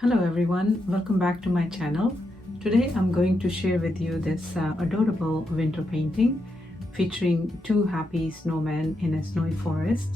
Hello everyone, welcome back to my channel. Today I'm going to share with you this adorable winter painting featuring two happy snowmen in a snowy forest.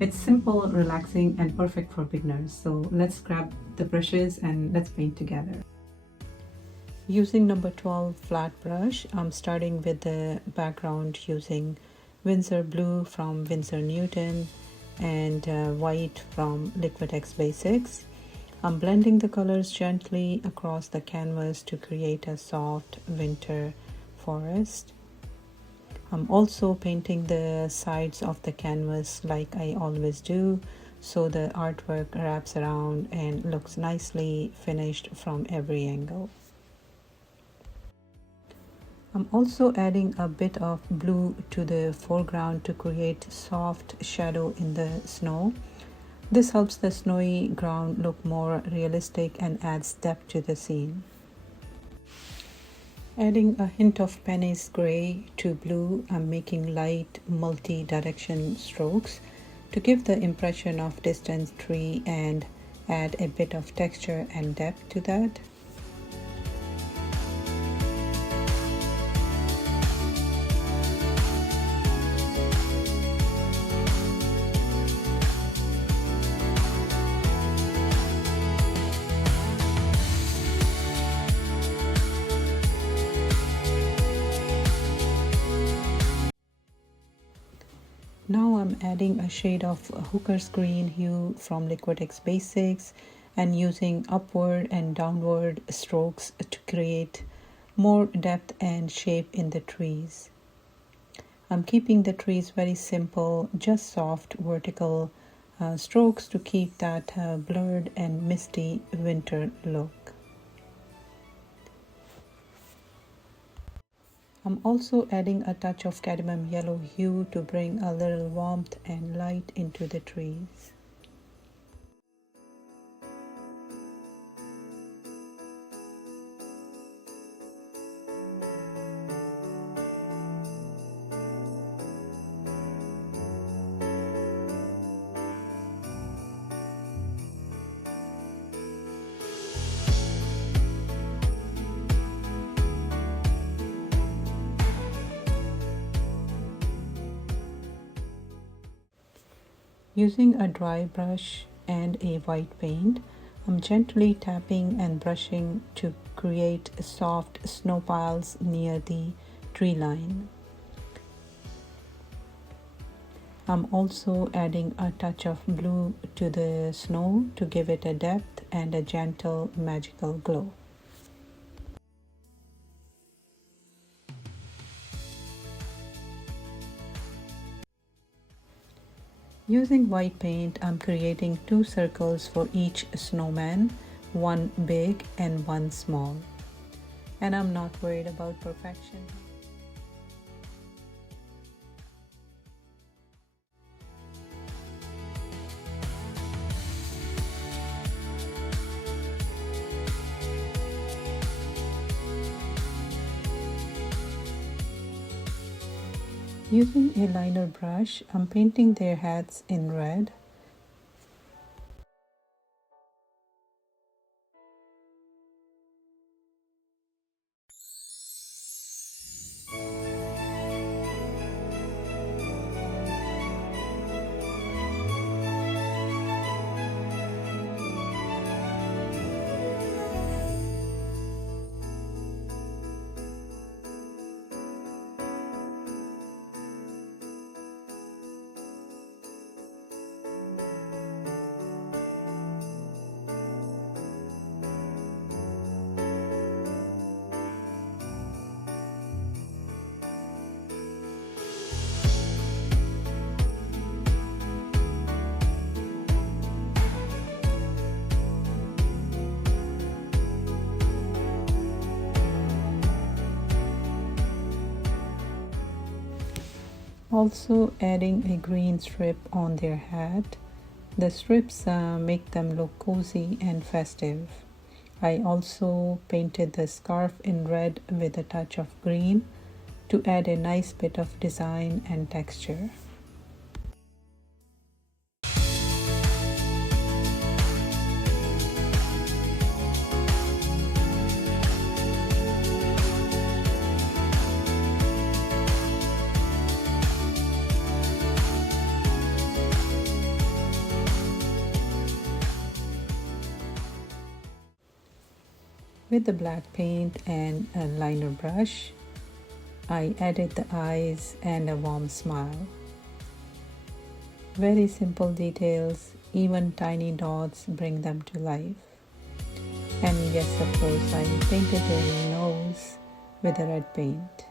It's simple, relaxing and perfect for beginners. So let's grab the brushes and let's paint together. Using number 12 flat brush, I'm starting with the background using Windsor blue from Windsor Newton and white from Liquitex Basics. I'm blending the colors gently across the canvas to create a soft winter forest. I'm also painting the sides of the canvas like I always do, so the artwork wraps around and looks nicely finished from every angle. I'm also adding a bit of blue to the foreground to create soft shadow in the snow. This helps the snowy ground look more realistic and adds depth to the scene. Adding a hint of Penny's gray to blue, I'm making light multi-direction strokes to give the impression of distant tree and add a bit of texture and depth to that. Now I'm adding a shade of Hooker's Green hue from Liquitex Basics and using upward and downward strokes to create more depth and shape in the trees. I'm keeping the trees very simple, just soft vertical strokes to keep that blurred and misty winter look. I'm also adding a touch of cadmium yellow hue to bring a little warmth and light into the trees. Using a dry brush and a white paint, I'm gently tapping and brushing to create soft snow piles near the tree line. I'm also adding a touch of blue to the snow to give it a depth and a gentle magical glow. Using white paint, I'm creating two circles for each snowman, one big and one small. And I'm not worried about perfection. Using a liner brush, I'm painting their hats in red. Also adding a green strip on their hat. The strips make them look cozy and festive. I also painted the scarf in red with a touch of green to add a nice bit of design and texture. With the black paint and a liner brush, I added the eyes and a warm smile. Very simple details, even tiny dots bring them to life. And yes, of course, I painted their nose with the red paint.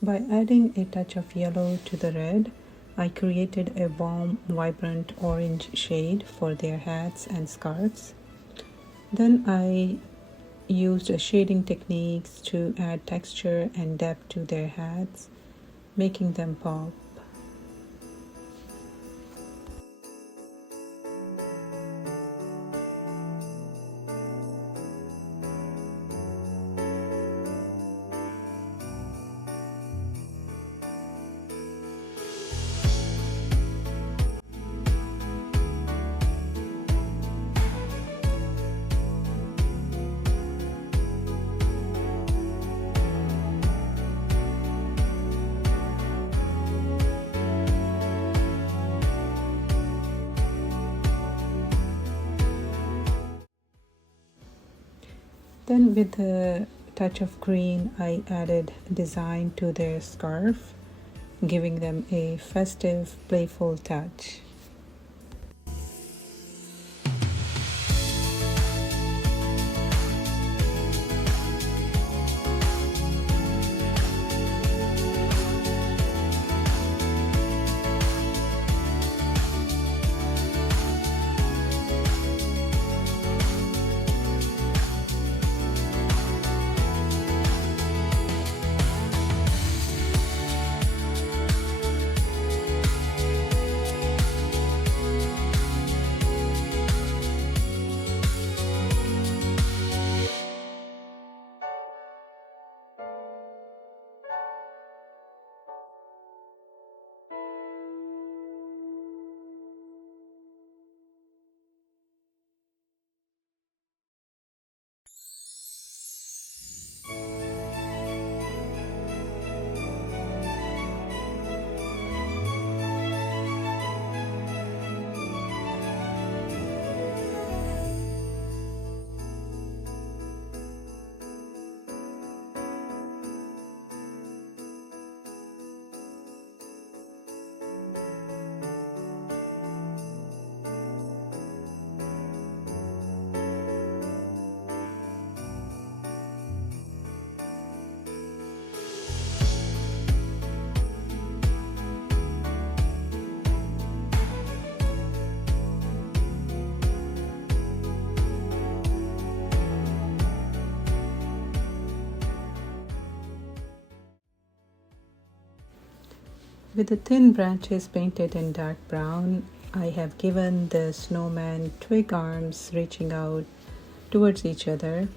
By adding a touch of yellow to the red, I created a warm, vibrant orange shade for their hats and scarves. Then I used shading techniques to add texture and depth to their hats, making them pop. Then with a touch of green, I added design to their scarf, giving them a festive, playful touch. With the thin branches painted in dark brown, I have given the snowman twig arms reaching out towards each other.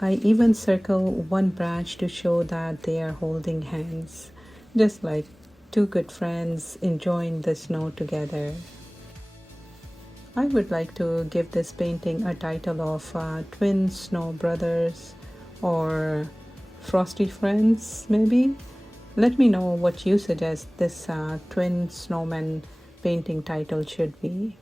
I even circle one branch to show that they are holding hands, just like two good friends enjoying the snow together. I would like to give this painting a title of Twin Snow Brothers or Frosty Friends, maybe? Let me know what you suggest this Twin Snowmen painting title should be.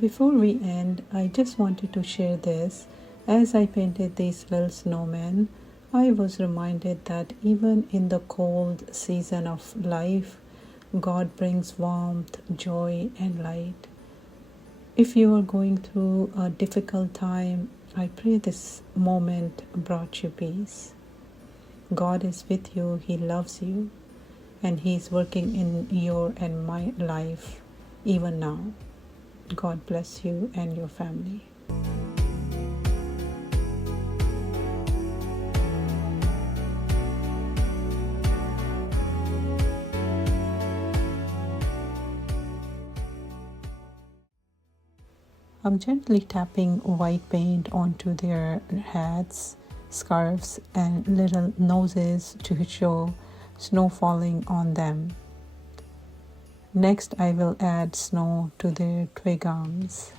Before we end, I just wanted to share this. As I painted these little snowmen, I was reminded that even in the cold season of life, God brings warmth, joy, and light. If you are going through a difficult time, I pray this moment brought you peace. God is with you, He loves you, and He's working in your and my life even now. God bless you and your family. I'm gently tapping white paint onto their hats, scarves, and little noses to show snow falling on them. Next, I will add snow to their twig arms.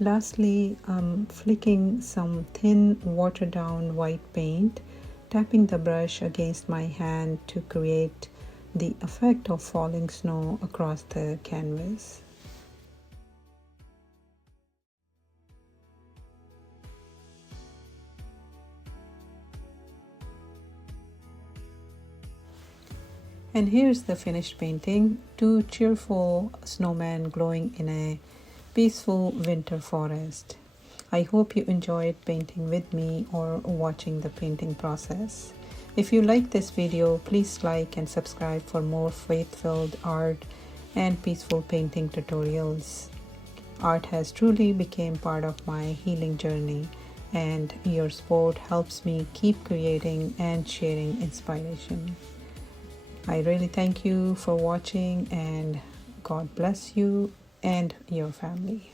Lastly, I'm flicking some thin watered down white paint, tapping the brush against my hand to create the effect of falling snow across the canvas. And here's the finished painting, two cheerful snowmen glowing in a peaceful winter forest. I hope you enjoyed painting with me or watching the painting process. If you like this video, please like and subscribe for more faith-filled art and peaceful painting tutorials. Art has truly become part of my healing journey, and your support helps me keep creating and sharing inspiration. I really thank you for watching, and God bless you and your family.